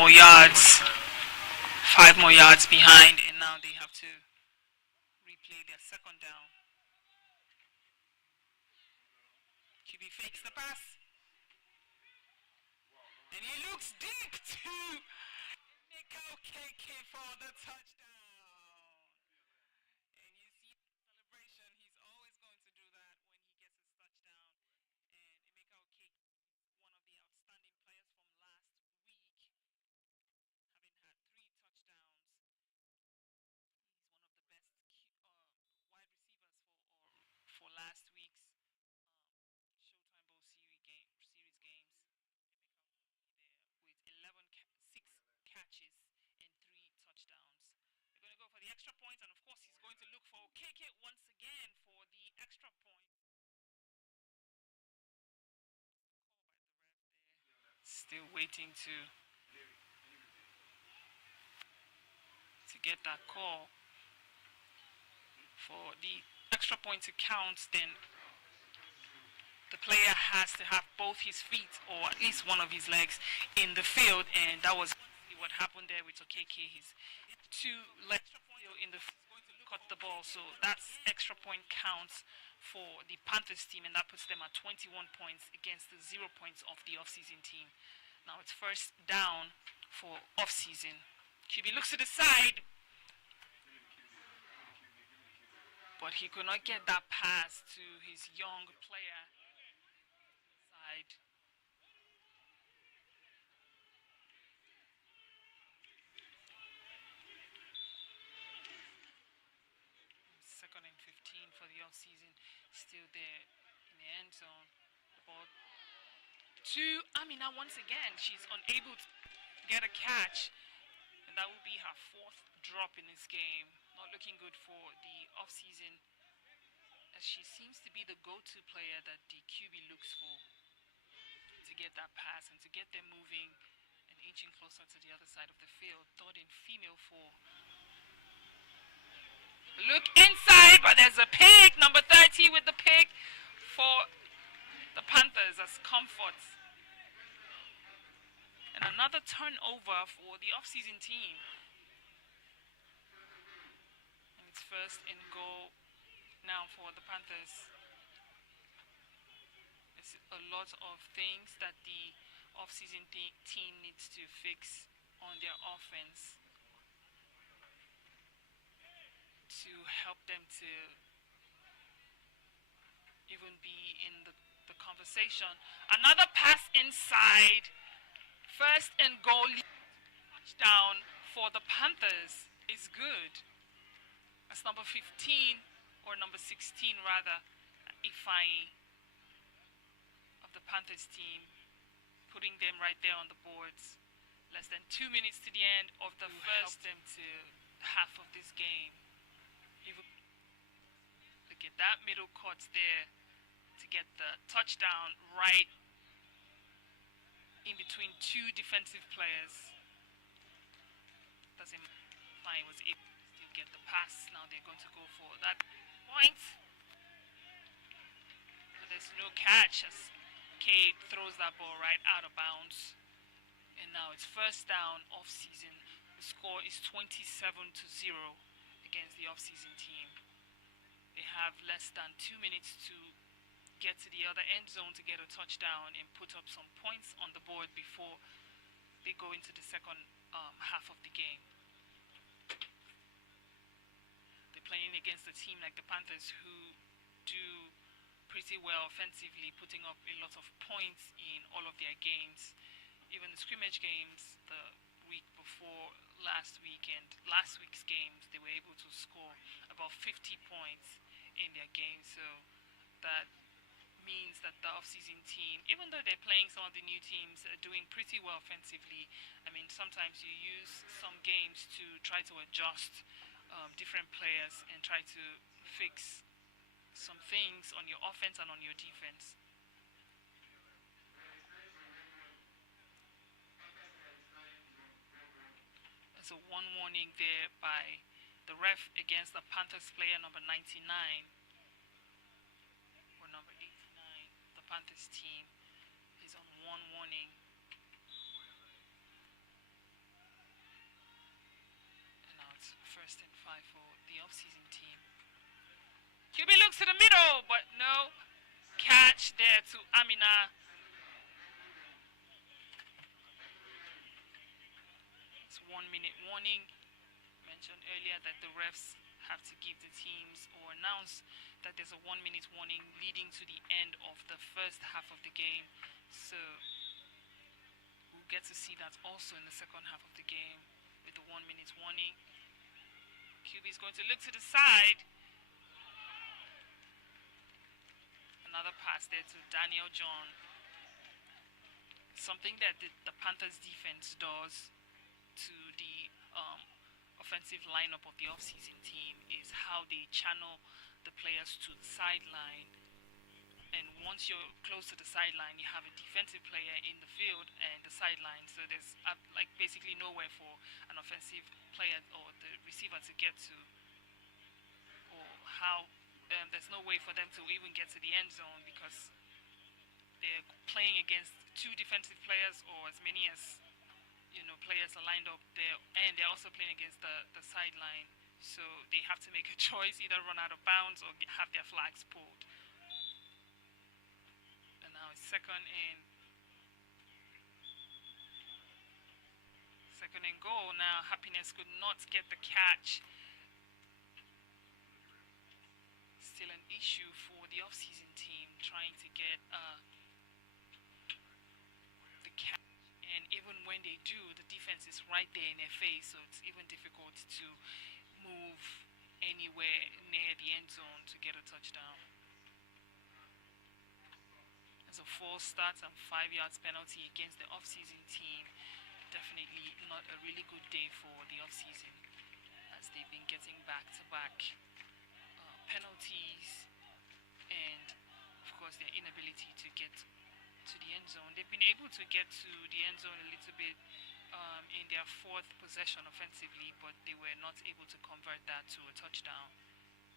more yards, 5 more yards behind, and now they have to replay their second down. QB fakes the pass, and he looks deep to Nico KK for the touchdown. And you see the celebration, he's always going to do that when he gets his touchdown. And Emeka Okeke, one of the outstanding players from last week, having had 3 touchdowns. He's one of the best wide receivers for last week's Showtime Bowl Series games. Emeka Okeke there with 6 catches and 3 touchdowns. They're going to go for the extra point, and of course he's going to look for Okeke once again for the extra point. Still waiting to get that call for the extra point to count. Then the player has to have both his feet or at least one of his legs in the field, and that was what happened there with Okeke. His 2 legs in the field caught the ball, so that's extra point counts for the Panthers team, and that puts them at 21 points against the 0 points of the offseason team. Now it's first down for offseason. QB looks to the side, but he could not get that pass to his young player side. Second and 15 for the offseason, still there in the end zone. The ball to Amina once again. She's unable to get a catch, and that will be her 4th drop in this game. Not looking good for the offseason, as she seems to be the go-to player that the QB looks for to get that pass and to get them moving and inching closer to the other side of the field. Third and female for. Look inside, but there's a pick. Number 30 with the pick for the Panthers as Comfort. And another turnover for the offseason team. And it's first and goal now for the Panthers. There's a lot of things that the offseason team needs to fix on their offense to help them to even be in the conversation. Another pass inside. First and goal, touchdown for the Panthers is good. That's number 15, or number 16 rather, Ifeanyi of the Panthers team, putting them right there on the boards. Less than 2 minutes to the end of the first. Help them to half of this game. Look at that middle cut there to get the touchdown right in between 2 defensive players. Doesn't fine was able to still get the pass. Now they're going to go for that point. But there's no catch as Cade throws that ball right out of bounds. And now it's first down off-season. The score is 27-0 against the off-season team. They have less than 2 minutes to get to the other end zone to get a touchdown and put up some points on the board before they go into the second half of the game. They're playing against a team like the Panthers who do pretty well offensively, putting up a lot of points in all of their games. Even the scrimmage games the week before last weekend, last week's games, they were able to score about 50 points in their games. So that means that the off-season team, even though they're playing some of the new teams, are doing pretty well offensively. I mean, sometimes you use some games to try to adjust different players and try to fix some things on your offense and on your defense. There's a 1 warning there by the ref against the Panthers player number 99. Number 89, the Panthers team is on 1 warning. offseason team. QB looks to the middle, but no. Catch there to Amina. It's 1 minute warning. Mentioned earlier that the refs have to give the teams or announce that there's a 1 minute warning leading to the end of the first half of the game. So we'll get to see that also in the second half of the game with the 1 minute warning. QB is going to look to the side. Another pass there to Daniel John. Something that the Panthers defense does to the offensive lineup of the offseason team is how they channel the players to the sideline. And once you're close to the sideline, you have a defensive player in the field and the sideline. So there's like basically nowhere for an offensive player or the receiver to get to, or how there's no way for them to even get to the end zone because they're playing against two defensive players or as many as players are lined up there, and they're also playing against the sideline. So they have to make a choice, either run out of bounds or have their flags pulled. And now it's second and goal. Now Happiness could not get the catch. Still an issue for the offseason team trying to get the catch, and even when they do, the defense is right there in their face, so it's even difficult to move anywhere near the end zone to get a touchdown. There's a false start and 5 yards penalty against the offseason team. Definitely not a really good day for the offseason, as they've been getting back-to-back penalties, and of course their inability to get to the end zone. They've been able to get to the end zone a little bit in their fourth possession offensively, but they were not able to convert that to a touchdown.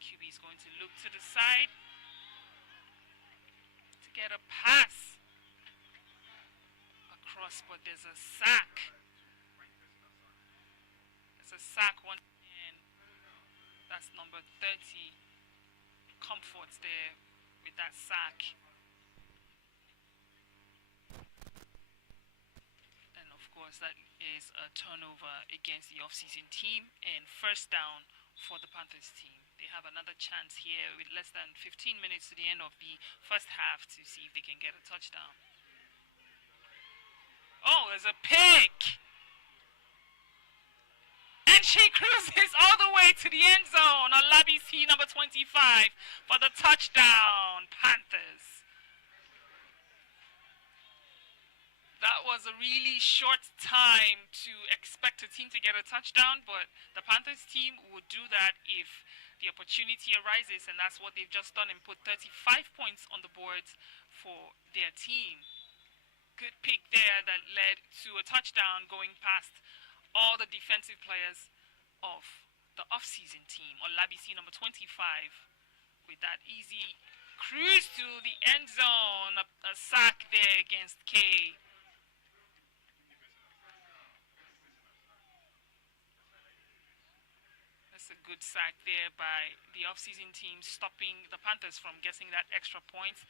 QB is going to look to the side to get a pass across, but there's a sack. There's a sack once again. That's number 30. Comforts there with that sack. And of course that is a turnover against the offseason team and first down for the Panthers team. They have another chance here with less than 15 minutes to the end of the first half to see if they can get a touchdown. Oh, there's a pick! And she cruises all the way to the end zone on Labisi number 25 for the touchdown, Panthers. That was a really short time to expect a team to get a touchdown, but the Panthers team would do that if the opportunity arises, and that's what they've just done and put 35 points on the board for their team. Good pick there that led to a touchdown going past all the defensive players of the offseason team on Labisi number 25 with that easy cruise to the end zone, a sack there against K. That's a good sack there by the offseason team, stopping the Panthers from getting that extra point.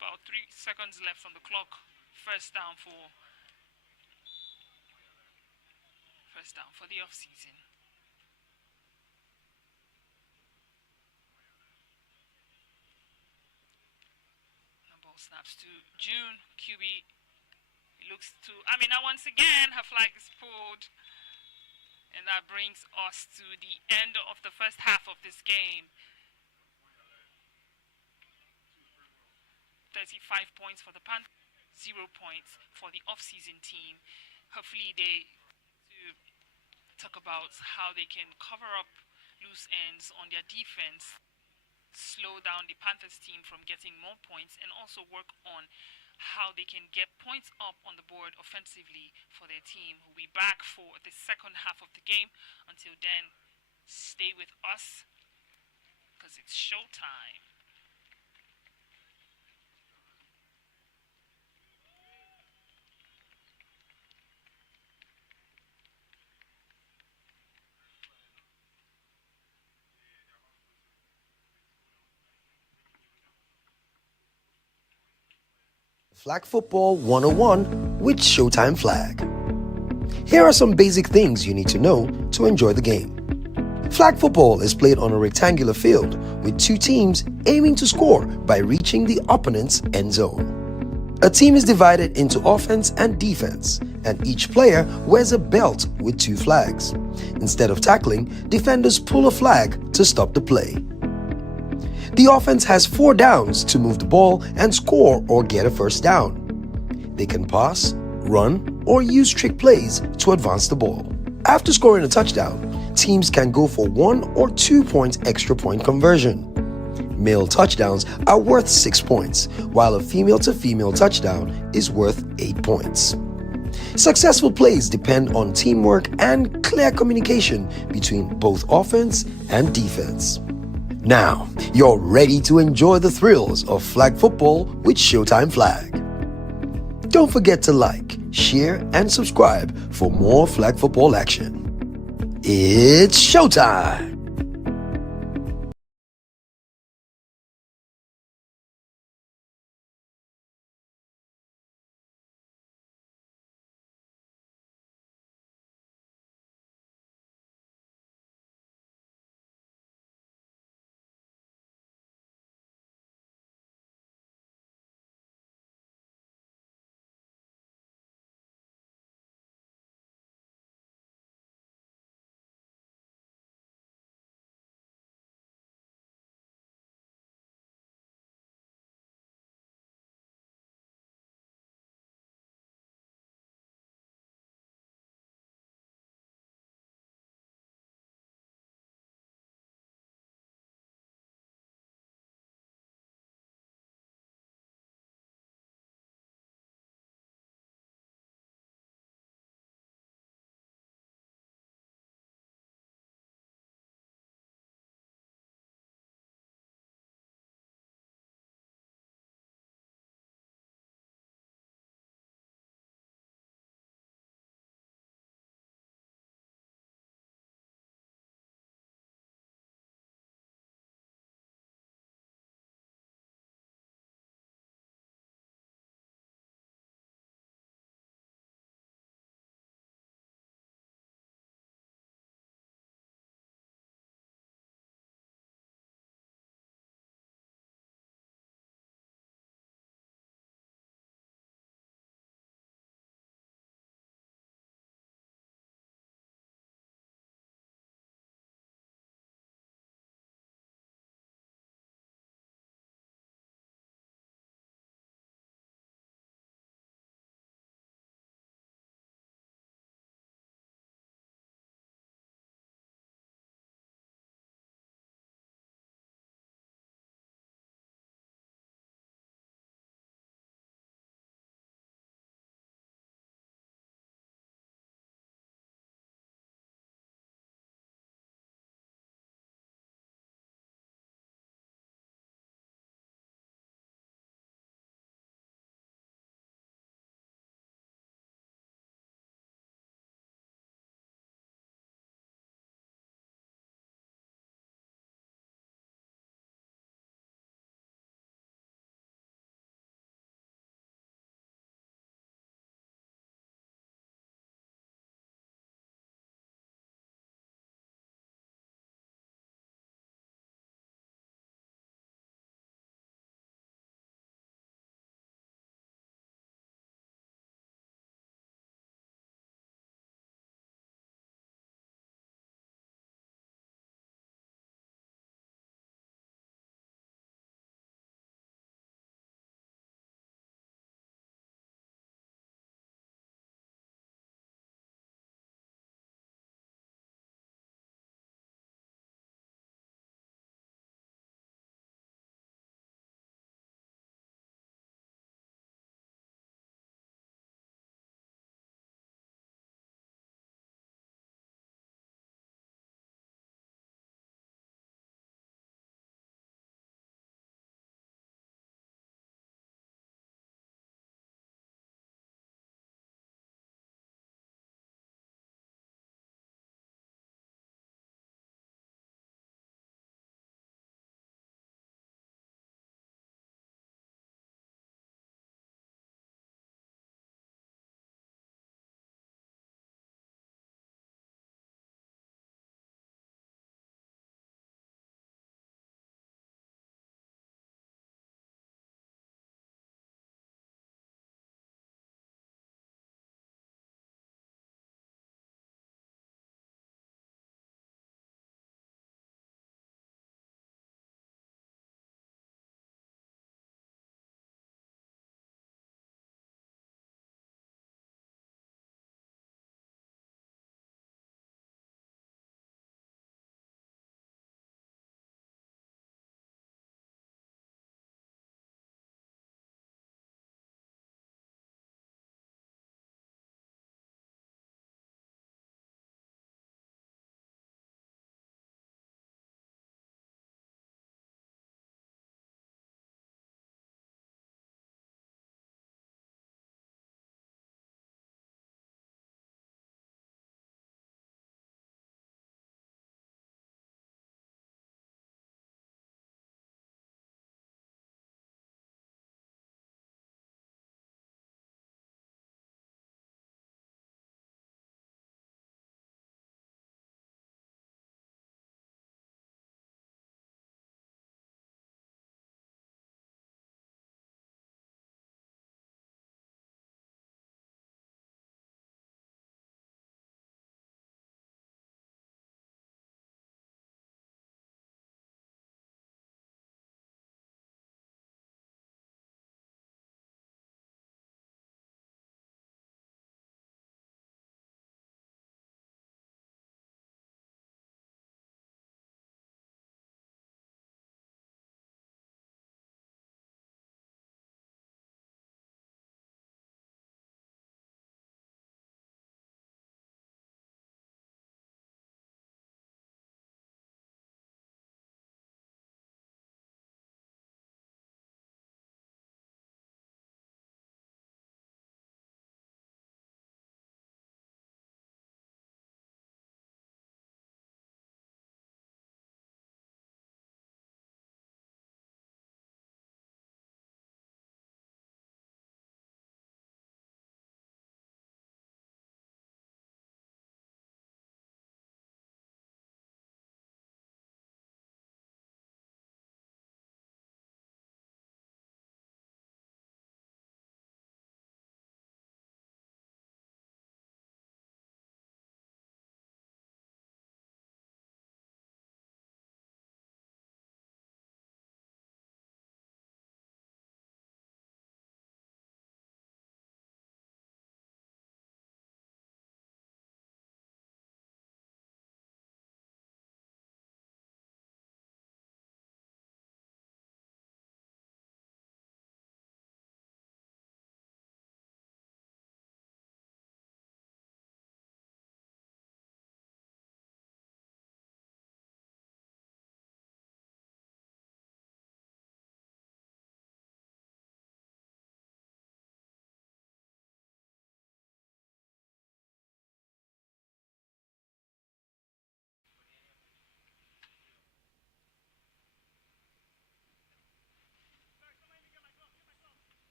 About 3 seconds left on the clock. First down for the offseason. The ball snaps to June. QB looks to Amina once again. Her flag is pulled. And that brings us to the end of the first half of this game. 35 points for the Panthers, 0 points for the offseason team. Hopefully they talk about how they can cover up loose ends on their defense, slow down the Panthers team from getting more points, and also work on how they can get points up on the board offensively for their team. We'll be back for the second half of the game. Until then, stay with us because it's showtime. Flag Football 101 with Showtime Flag. Here are some basic things you need to know to enjoy the game. Flag football is played on a rectangular field with two teams aiming to score by reaching the opponent's end zone. A team is divided into offense and defense, and each player wears a belt with two flags. Instead of tackling, defenders pull a flag to stop the play. The offense has 4 downs to move the ball and score or get a first down. They can pass, run, or use trick plays to advance the ball. After scoring a touchdown, teams can go for 1 or 2 point extra point conversion. Male touchdowns are worth 6 points, while a female-to-female touchdown is worth 8 points. Successful plays depend on teamwork and clear communication between both offense and defense. Now, you're ready to enjoy the thrills of flag football with Showtime Flag. Don't forget to like, share, and subscribe for more flag football action. It's showtime!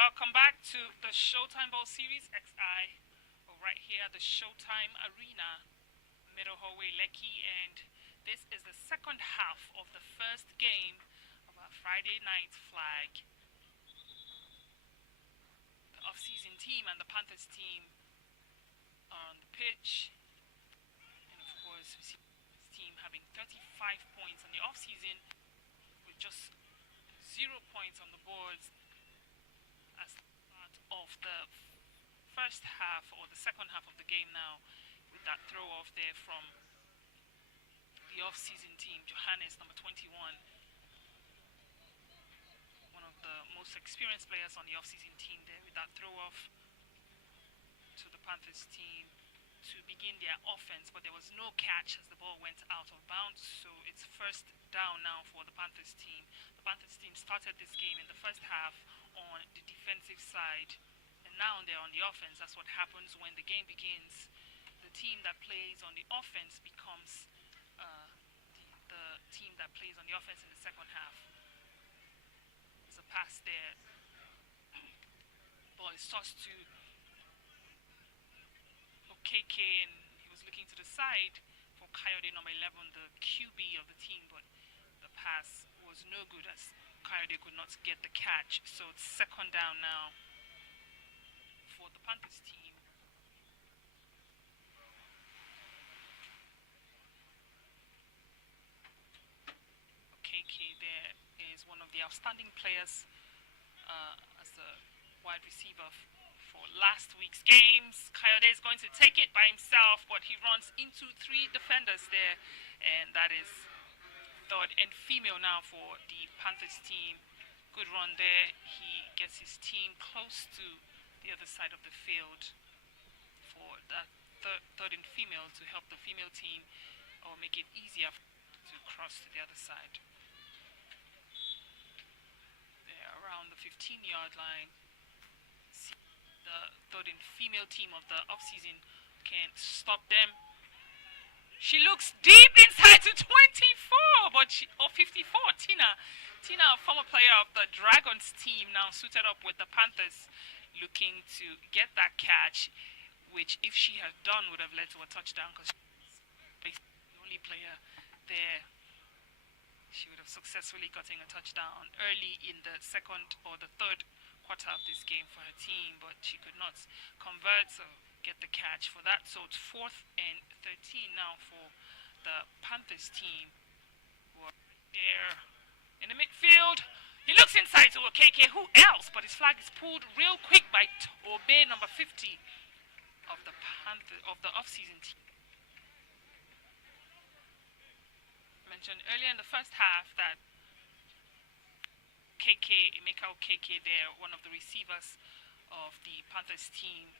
Welcome back to the Showtime Bowl Series XI. We're right here at the Showtime Arena, Middle Hallway, Lekki, and this is the second half of the first game of our Friday night flag. The off-season team and the Panthers team are on the pitch, and of course we see this team having 35 points on the off-season with just 0 points on the boards as part of the first half or the second half of the game now, with that throw off there from the off-season team, Johannes, number 21, one of the most experienced players on the off-season team there, with that throw off to the Panthers team to begin their offense, but there was no catch as the ball went out of bounds, so it's first down now for the Panthers team. The Panthers team started this game in the first half on the defensive side, and now they're on the offense. That's what happens when the game begins. The team that plays on the offense becomes the team that plays on the offense in the second half. There's a pass there. Ball is tossed to KK, and he was looking to the side for Coyote number 11, the QB of the team, but the pass was no good as Coyote could not get the catch. So it's second down now for the Panthers team. KK there is one of the outstanding players as a wide receiver for last week's games. Coyote is going to take it by himself, but he runs into 3 defenders there, and that is third and female now for the Panthers team. Good run there. He gets his team close to the other side of the field for that third and female to help the female team or make it easier to cross to the other side. They're around the 15-yard line. The third and female team of the offseason can stop them. She looks deep inside to 24, but 54. Tina, a former player of the Dragons team, now suited up with the Panthers, looking to get that catch, which if she had done would have led to a touchdown, because she's basically the only player there. She would have successfully gotten a touchdown early in the second or the third quarter of this game for her team, but she could not convert, so get the catch for that. So it's 4th and 13 now for the Panthers team, who are there in the midfield. He looks inside to KK, who else, but his flag is pulled real quick by Obey, number 50 of the off-season team. I mentioned earlier in the first half that Emeka KK there, one of the receivers of the Panthers team,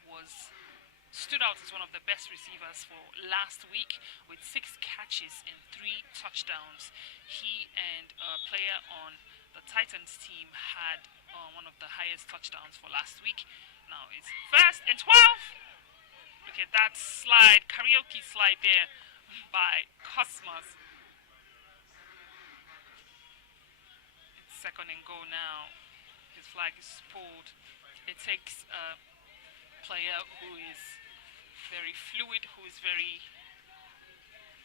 stood out as one of the best receivers for last week with 6 catches and 3 touchdowns. He and a player on the Titans team had one of the highest touchdowns for last week. Now it's 1st and 12. Look at that slide, karaoke slide there by Cosmos. It's 2nd and goal now. His flag is pulled. It takes a player who is very fluid, who is very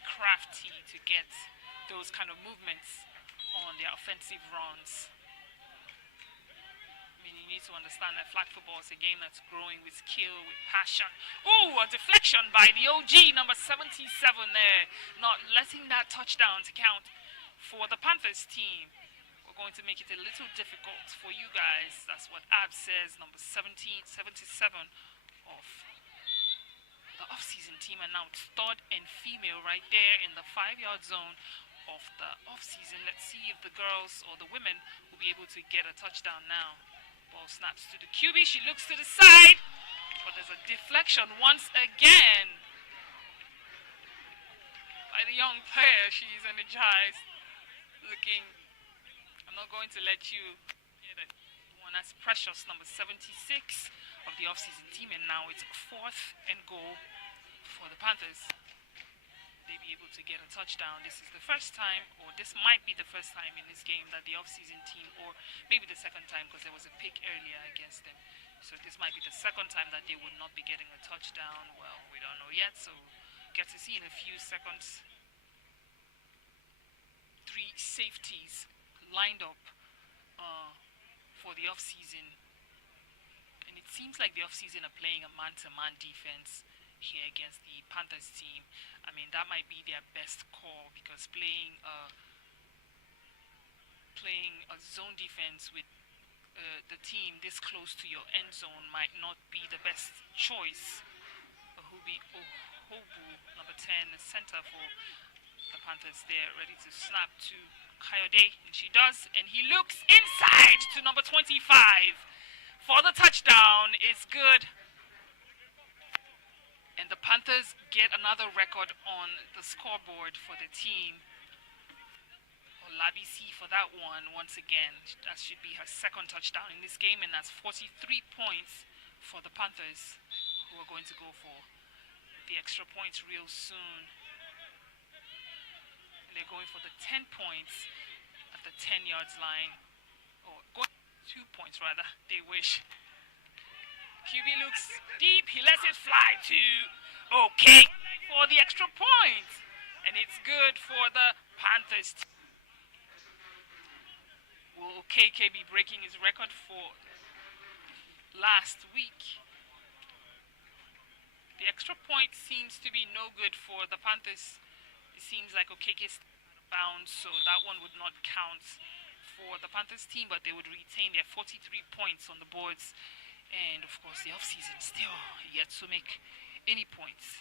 crafty to get those kind of movements on their offensive runs. I mean, you need to understand that flag football is a game that's growing with skill, with passion. Oh, a deflection by the OG, number 77 there, not letting that touchdown to count for the Panthers team. We're going to make it a little difficult for you guys. That's what Ab says, number 77 of the off-season team, and now it's 3rd and female right there in the 5-yard zone of the off-season. Let's see if the girls or the women will be able to get a touchdown now. Ball snaps to the QB. She looks to the side, but there's a deflection once again by the young player. She's energized, looking. I'm not going to let you hear that one. That's Precious, number 76 of the off-season team, and now it's 4th and goal for the Panthers. they be able to get a touchdown. This is the first time, or this might be the first time in this game that the offseason team, or maybe the second time because there was a pick earlier against them. So this might be the second time that they would not be getting a touchdown. Well, we don't know yet, so get to see in a few seconds. 3 safeties lined up for the offseason. And it seems like the offseason are playing a man-to-man defense here against the Panthers team. I mean, that might be their best call because playing a zone defense with the team this close to your end zone might not be the best choice. Ohobu, number 10, center for the Panthers there, ready to snap to Coyote, and she does, and he looks inside to number 25 for the touchdown. It's good. And the Panthers get another record on the scoreboard for the team. Olabisi for that one once again. That should be her second touchdown in this game, and that's 43 points for the Panthers, who are going to go for the extra points real soon. And they're going for the 10 points at the 10 yards line. Or 2 points rather, they wish. QB looks deep, he lets it fly to OK for the extra point. And it's good for the Panthers. Will KK be breaking his record for last week? The extra point seems to be no good for the Panthers. It seems like OKK's out of bounds, so that one would not count for the Panthers team, but they would retain their 43 points on the boards. And of course, the offseason still yet to make any points.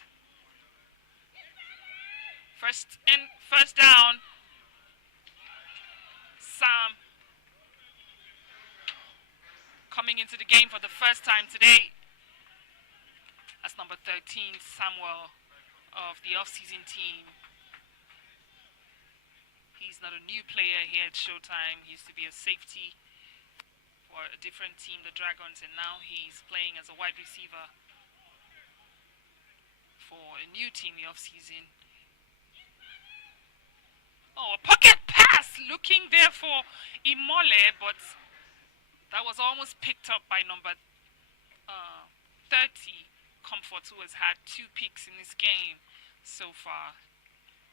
First down. Sam coming into the game for the first time today. That's number 13, Samuel, of the offseason team. He's not a new player here at Showtime. He used to be a safety for a different team, the Dragons, and now he's playing as a wide receiver for a new team the offseason. Oh, a pocket pass looking there for Imole, but that was almost picked up by number 30, Comfort, who has had 2 picks in this game so far.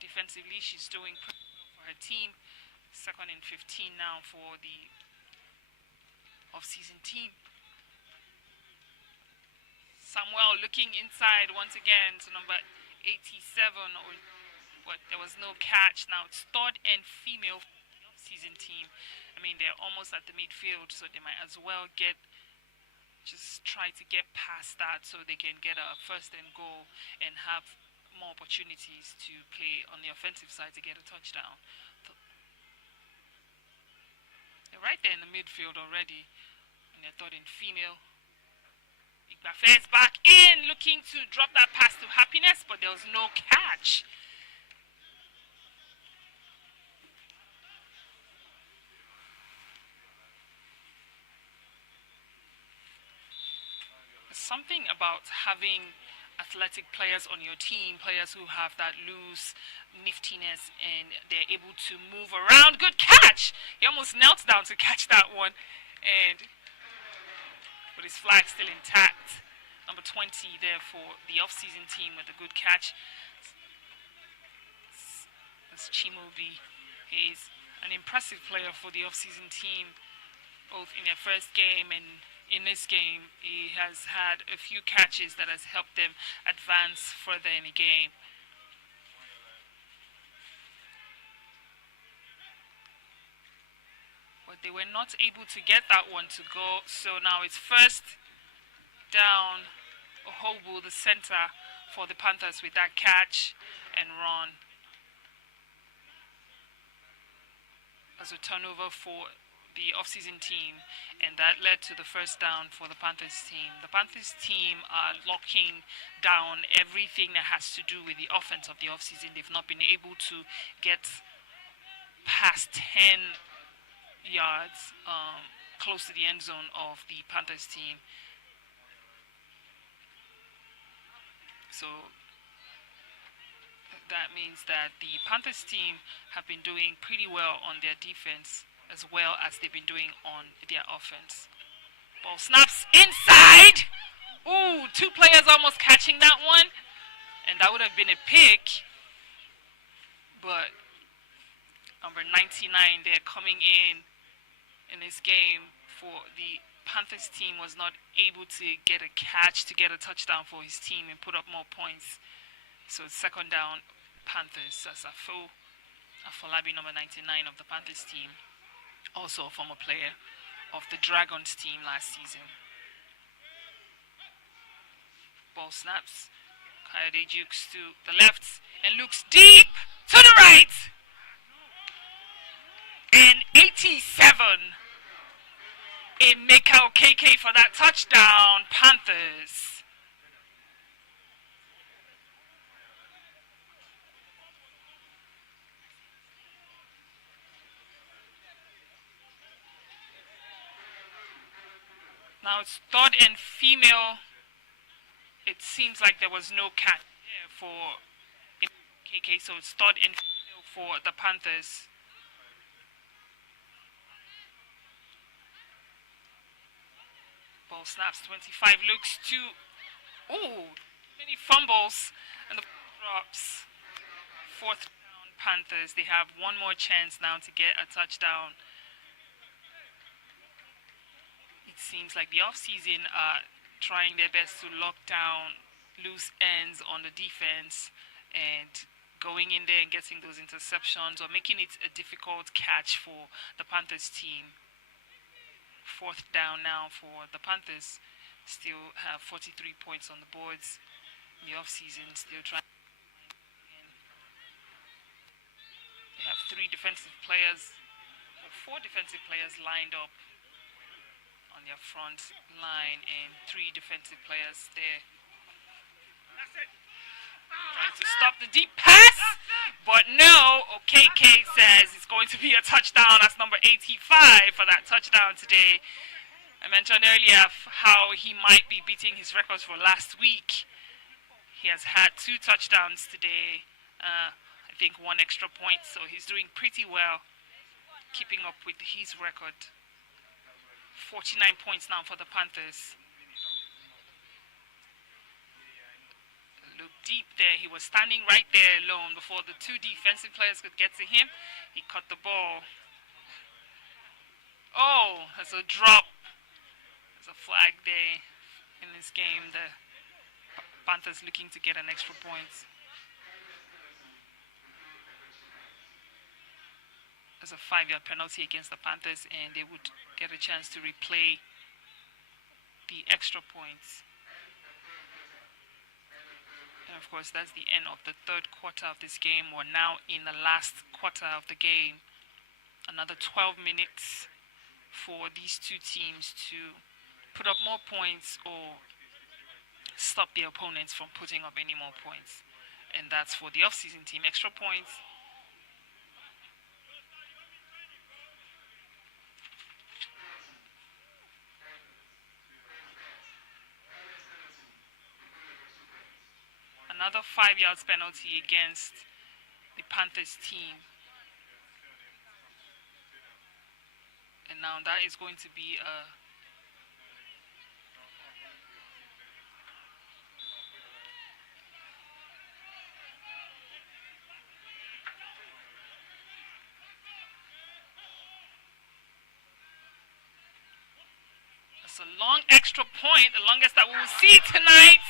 Defensively, she's doing pretty well for her team. 2nd and 15 now for the off-season team. Samuel looking inside once again to number 87, but there was no catch. Now it's 3rd and female for the off-season team. I mean, they're almost at the midfield, so they might as well just try to get past that so they can get a 1st and goal and have more opportunities to play on the offensive side to get a touchdown. They're right there in the midfield already, and they're 3rd and female. Igbafe is back in, looking to drop that pass to Happiness, but there was no catch. Something about having athletic players on your team, players who have that loose niftiness and they're able to move around. Good catch! He almost knelt down to catch that one, and with his flag still intact. Number 20 there for the off-season team with a good catch. That's Chimobi. He's an impressive player for the off-season team, both in their first game and in this game. He has had a few catches that has helped them advance further in the game. But they were not able to get that one to go, so now it's 1st down. Ohobu, the center for the Panthers, with that catch and run. As a turnover for the off-season team, and that led to the 1st down for the Panthers team. The Panthers team are locking down everything that has to do with the offense of the off-season. They've not been able to get past 10 yards close to the end zone of the Panthers team. So That means that the Panthers team have been doing pretty well on their defense as well as they've been doing on their offense. Ball snaps inside. Ooh, two players almost catching that one. And that would have been a pick. But number 99 there coming in this game for the Panthers team was not able to get a catch to get a touchdown for his team and put up more points. So it's second down Panthers. That's Afolabi, number 99 of the Panthers team. Also a former player of the Dragons team last season. Ball snaps. Coyote jukes to the left and looks deep to the right. And 87. A Mikau KK for that touchdown, Panthers. Now it's third and female. It seems like there was no catch there for KK, so it's third and female for the Panthers. Ball snaps, 25 looks to, many fumbles, and the ball drops. Fourth down Panthers. They have one more chance now to get a touchdown. It seems like the offseason are trying their best to lock down loose ends on the defense and going in there and getting those interceptions or making it a difficult catch for the Panthers team. Fourth down now for the Panthers. Still have 43 points on the boards in the offseason. Still trying. They have four defensive players lined up on their front line and three defensive players there. Trying to stop the deep pass, but no. OKK says it's going to be a touchdown. That's number 85 for that touchdown today. I mentioned earlier how he might be beating his records for last week. He has had 2 touchdowns today. I think 1 extra point, so he's doing pretty well, keeping up with his record. 49 points now for the Panthers. Look deep there. He was standing right there alone before the 2 defensive players could get to him. He caught the ball. Oh, that's a drop. There's a flag there in this game. The Panthers looking to get an extra point. There's a 5-yard penalty against the Panthers, and they would get a chance to replay the extra points. And of course, that's the end of the third quarter of this game. We're now in the last quarter of the game. Another 12 minutes for these 2 teams to put up more points or stop their opponents from putting up any more points. And that's for the off-season team. Extra points. Another 5 yards penalty against the Panthers team. And now that is going to be a long extra point, the longest that we will see tonight.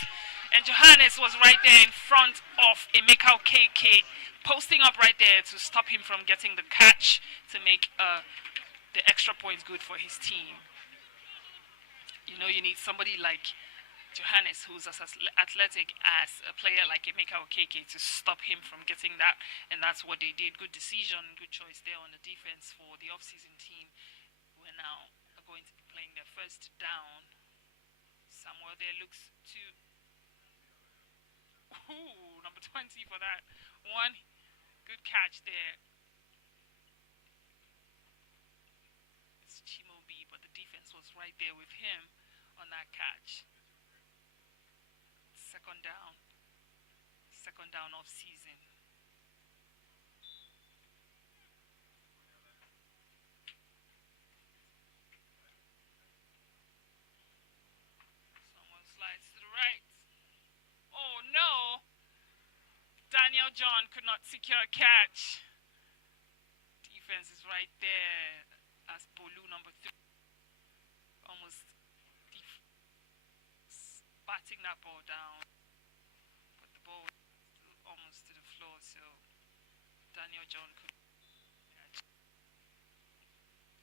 And Johannes was right there in front of Emeka KK, posting up right there to stop him from getting the catch to make the extra points good for his team. You know, you need somebody like Johannes, who's as athletic as a player like Emeka KK, to stop him from getting that. And that's what they did. Good decision, good choice there on the defense for the off-season team, who are now going to be playing their first down. Samuel there looks to... Ooh, number 20 for that one. Good catch there. It's Chimo B, but the defense was right there with him on that catch. Second down. second down off season. Someone slides to the right. Oh no! Daniel John could not secure a catch. Defense is right there as Bolu number 3. Almost batting that ball down. But the ball was still almost to the floor, so Daniel John could catch.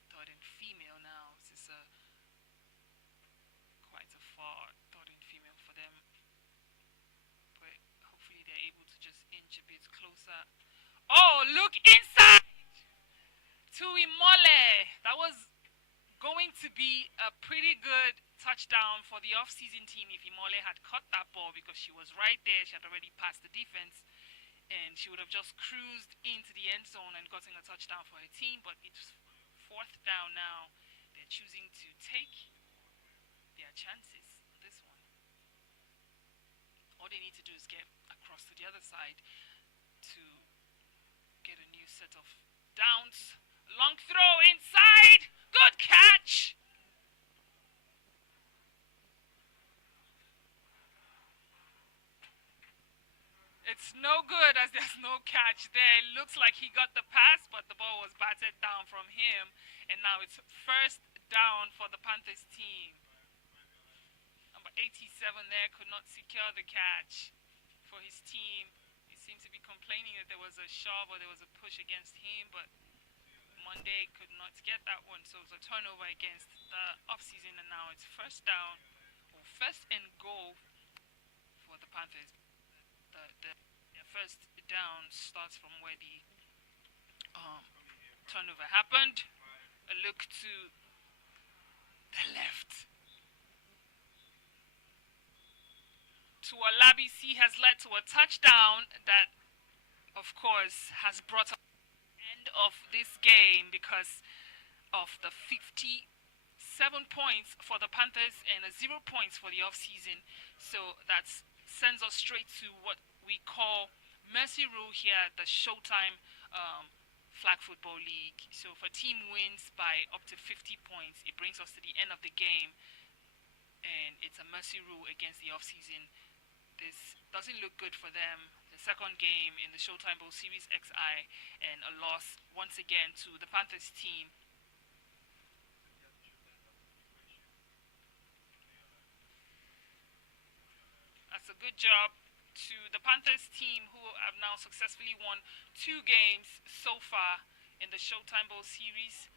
Third and female now. This is quite a far third and female for them. But hopefully they're able to just inch a bit closer. Oh, look inside to Imole. That was going to be a pretty good touchdown for the off-season team if Imole had caught that ball, because she was right there. She had already passed the defense, and she would have just cruised into the end zone and gotten a touchdown for her team. But it's fourth down now. They're choosing to take their chances on this one. All they need to do is get across to the other side to get a new set of downs. Long throw inside. Good catch. It's no good as there's no catch there. It looks like he got the pass, but the ball was batted down from him. And now it's first down for the Panthers team. Number 87 there could not secure the catch for his team. He seemed to be complaining that there was a shove or there was a push against him, but Monday could not get that one. So it's a turnover against the off-season, and now it's first down, or first and goal for the Panthers. The first down starts from where the turnover happened. A look to the left. Tuolabisi has led to a touchdown that, of course, has brought up the end of this game because of the 57 points for the Panthers and 0 points for the off-season. So that sends us straight to what we call mercy rule here at the Showtime Flag Football League. So if a team wins by up to 50 points, it brings us to the end of the game, and it's a mercy rule against the off-season. This doesn't look good for them. The second game in the Showtime Bowl Series XI, and a loss once again to the Panthers team. That's a good job to the Panthers team, who have now successfully won 2 games so far in the Showtime Bowl Series.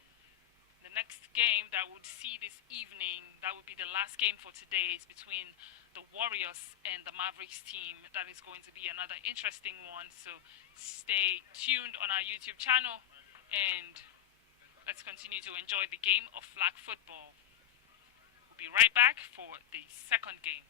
The next game that would see this evening, that would be the last game for today, is between the Warriors and the Mavericks team. That is going to be another interesting one, so stay tuned on our YouTube channel, and let's continue to enjoy the game of flag football. We'll be right back for the second game.